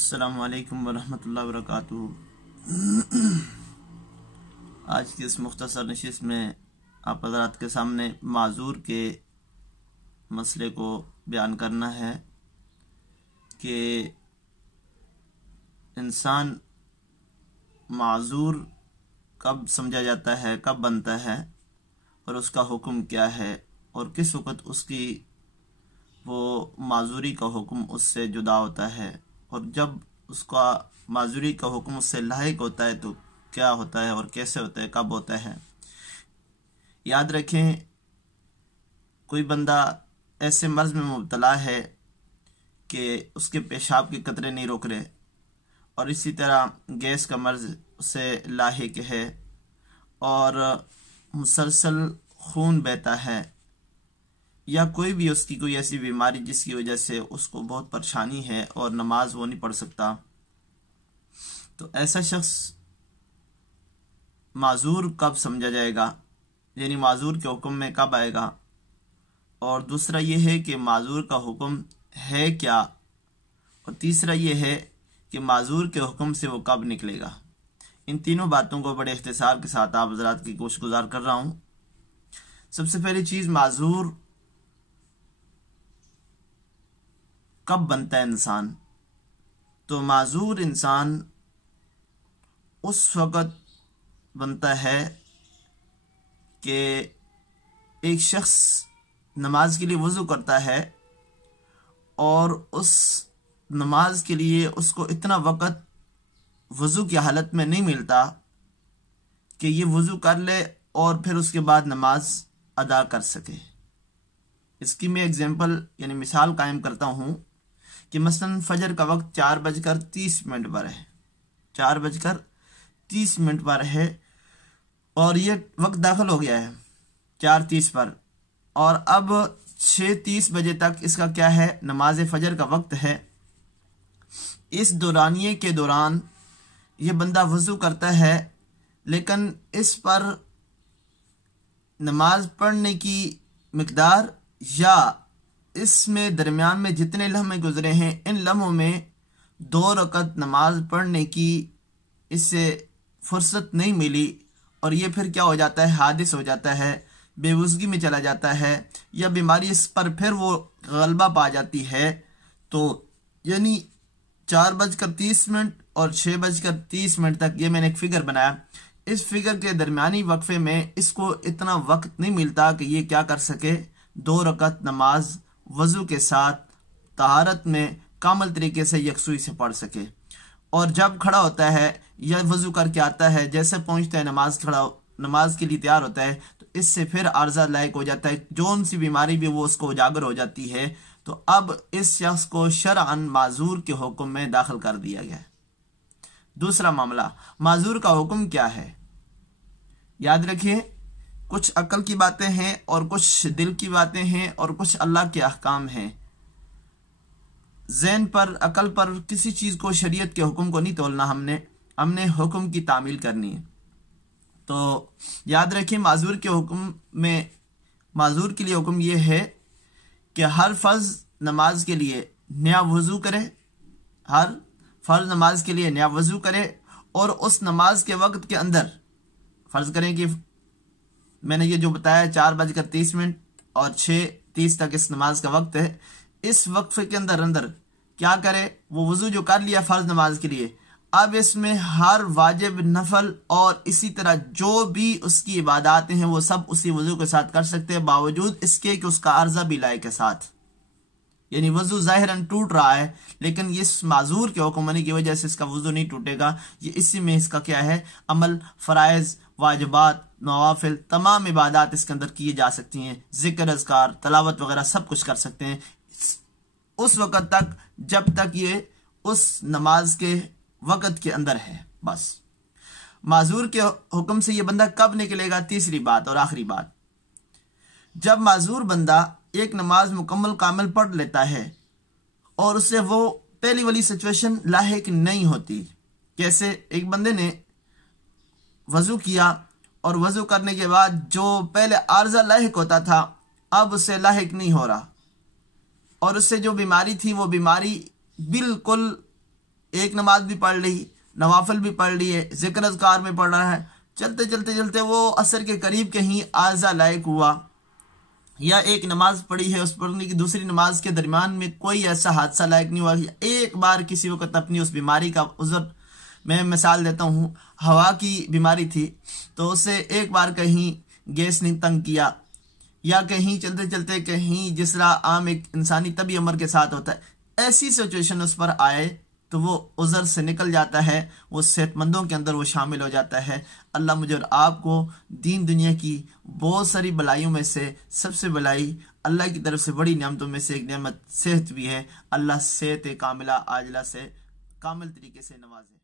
अस्सलामु अलैकुम वरहमतुल्लाहि वबरकातुहू। आज की इस मुख्तसर नशिस्त में आप हज़रात के सामने माजूर के मसले को बयान करना है कि इंसान माजूर कब समझा जाता है, कब बनता है और उसका हुक्म क्या है और किस वक़्त उसकी वो माजूरी का हुक्म उससे जुदा होता है, और जब उसका माजूरी का हुक्म उससे लायक होता है तो क्या होता है और कैसे होता है, कब होता है। याद रखें, कोई बंदा ऐसे मर्ज़ में मुब्तला है कि उसके पेशाब के कतरे नहीं रुक रहे, और इसी तरह गैस का मर्ज़ उससे लाहिक है और मुसलसल खून बहता है, या कोई भी उसकी कोई ऐसी बीमारी जिसकी वजह से उसको बहुत परेशानी है और नमाज वो नहीं पढ़ सकता, तो ऐसा शख्स माजूर कब समझा जाएगा, यानी माजूर के हुक्म में कब आएगा। और दूसरा ये है कि माजूर का हुक्म है क्या, और तीसरा ये है कि माजूर के हुक्म से वो कब निकलेगा। इन तीनों बातों को बड़े इख्तिसार के साथ आप हज़रात की कोशिश गुजार कर रहा हूँ। सबसे पहली चीज़, माजूर कब बनता है इंसान। तो माजूर इंसान उस वक़्त बनता है कि एक शख्स नमाज के लिए वज़ू करता है और उस नमाज के लिए उसको इतना वक़्त वज़ू की हालत में नहीं मिलता कि ये वज़ू कर ले और फिर उसके बाद नमाज अदा कर सके। इसकी मैं एग्जांपल यानी मिसाल कायम करता हूँ कि मसलन फजर का वक्त 4:30 पर है, 4:30 पर है, और ये वक्त दाखिल हो गया है 4:30 पर, और अब 6:30 बजे तक इसका क्या है, नमाज फजर का वक्त है। इस दौरानिए के दौरान ये बंदा वज़ू करता है, लेकिन इस पर नमाज पढ़ने की मिकदार या इसमें दरमियान में जितने लम्हे गुजरे हैं, इन लम्हों में 2 रकत नमाज पढ़ने की इससे फुर्सत नहीं मिली, और ये फिर क्या हो जाता है, हादिस हो जाता है, बेवुज़गी में चला जाता है, या बीमारी इस पर फिर वो गलबा पा जाती है। तो यानी 4:30 और 6:30 तक ये मैंने एक फ़िगर बनाया। इस फिगर के दरमियानी वक्फे में इसको इतना वक्त नहीं मिलता कि ये क्या कर सके, 2 रकत नमाज वज़ू के साथ तहारत में कामल तरीके से यकसुई से पढ़ सके। और जब खड़ा होता है या वज़ू करके आता है, जैसे पहुंचता है नमाज के लिए तैयार होता है, तो इससे फिर आर्जा लायक हो जाता है, जौन सी बीमारी भी वो उसको उजागर हो जाती है। तो अब इस शख्स को शरअन माजूर के हुक्म में दाखिल कर दिया गया है। दूसरा मामला, माजूर का हुक्म क्या है। याद रखिए, कुछ अक्ल की बातें हैं और कुछ दिल की बातें हैं और कुछ अल्लाह के अहकाम हैं। ज़हन पर, अकल पर किसी चीज़ को, शरीयत के हुक्म को नहीं तोलना, हमने हुक्म की तामील करनी है। तो याद रखिए, माजूर के हुक्म में, माजूर के लिए हुक्म यह है कि हर फ़र्ज़ नमाज के लिए नया वज़ू करे, हर फ़र्ज़ नमाज के लिए नया वज़ू करे, और उस नमाज के वक्त के अंदर फ़र्ज़ करें कि मैंने ये जो बताया 4:30 और 6:30 तक इस नमाज का वक्त है, इस वक्फे के अंदर क्या करे, वो वज़ू जो कर लिया फ़र्ज़ नमाज के लिए, अब इसमें हर वाजिब, नफल और इसी तरह जो भी उसकी इबादतें हैं वो सब उसी वज़ू के साथ कर सकते हैं, बावजूद इसके कि उसका अर्ज़ा भी लाए के साथ। यानी वज़ू ज़ाहिरन टूट रहा है, लेकिन इस माजूर के हुक्म होने की वजह से इसका वज़ू नहीं टूटेगा। ये इसी में इसका क्या है, अमल, फ़राइज़, वाजिबात, नवाफिल, तमाम इबादत इसके अंदर की जा सकती हैं, ज़िक्र, अज़कार, तलावत वगैरह सब कुछ कर सकते हैं उस वक़्त तक जब तक ये उस नमाज के वक़्त के अंदर है। बस माजूर के हुक्म से ये बंदा कब निकलेगा। तीसरी बात और आखिरी बात, जब माजूर बंदा एक नमाज मुकम्मल कामिल पढ़ लेता है और उससे वो पहली वाली सिचुएशन लाहिक नहीं होती। कैसे, एक बंदे ने वज़ू किया और वज़ू करने के बाद जो पहले आर्जा लाहिक होता था अब उससे लाहिक नहीं हो रहा, और उससे जो बीमारी थी वो बीमारी बिल्कुल एक नमाज भी पढ़ ली, नवाफिल भी पढ़ लिए, जिक्र अज़कार में पढ़ रहा है, चलते चलते चलते वो असर के करीब कहीं आज़ा लायक हुआ, या एक नमाज पढ़ी है, उस पढ़ने की दूसरी नमाज के दरमियान में कोई ऐसा हादसा लायक नहीं हुआ। एक बार किसी वक्त अपनी उस बीमारी का उज़र, मैं मिसाल देता हूँ, हवा की बीमारी थी तो उससे एक बार कहीं गैस ने तंग किया, या कहीं चलते चलते कहीं जिस तरह आम एक इंसानी तभी अमर के साथ होता है, ऐसी सिचुएशन उस पर आए तो वो उज़र से निकल जाता है, वो सेहतमंदों के अंदर वो शामिल हो जाता है। अल्लाह मुझे और आपको दीन दुनिया की बहुत सारी भलाइयों में से सबसे भलाई, अल्लाह की तरफ से बड़ी नेमतों में से एक नेमत सेहत भी है। अल्लाह सेहत कामिला आजला से कामिल तरीके से नवाजे।